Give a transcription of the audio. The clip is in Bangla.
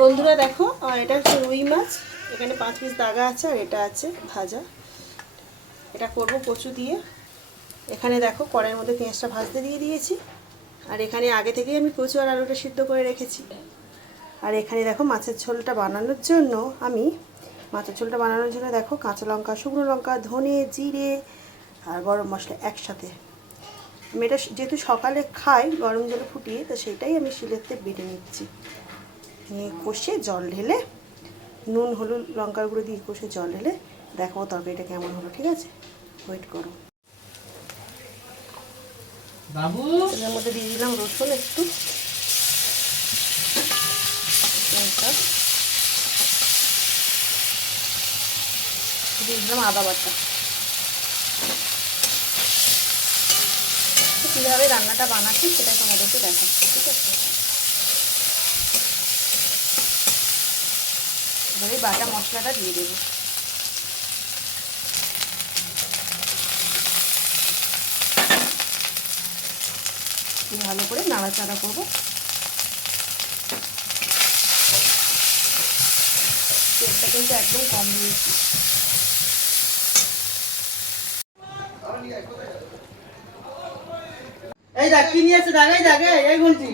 বন্ধুরা দেখো, এটা হচ্ছে রুই মাছ। এখানে 5 পিস দাগা আছে আর এটা আছে ভাজা। এটা করব কচু দিয়ে। এখানে দেখো কড়াইয়ের মধ্যে পেঁয়াজটা ভাজতে দিয়ে দিয়েছি। আর এখানে আগে থেকেই আমি কচু আর আলুটা সিদ্ধ করে রেখেছি। আর এখানে দেখো মাছের ঝোলটা বানানোর জন্য দেখো কাঁচা লঙ্কা, শুকনো লঙ্কা, ধনে, জিরে আর গরম মশলা একসাথে। আমি এটা যেহেতু সকালে খাই গরম জলে ফুটিয়ে, তো সেটাই আমি শিলেতে বেটে নিচ্ছি। কষে জল ঢেলে নুন হলুদ লঙ্কার গুঁড়ো দিয়ে কষে জল ঢেলে দেখো তরকারিটা কেমন হলো। ঠিক আছে, ওয়েট করো। বাবু এর মধ্যে দিয়ে দিলাম রসুন একটু, দিয়ে দিলাম আদা বাটা। কীভাবে রান্নাটা বানাচ্ছি সেটা তোমাদেরকে দেখাচ্ছি। ঠিক আছে, এবারে বাটা মশলাটা দিয়ে দেবো। ভালো করে নাড়াচাড়া করবো। তেলটা কিন্তু একদম কম দিয়েছি। এই দেখ কি নিয়ে এসে দাগাই দাগে এই বলছি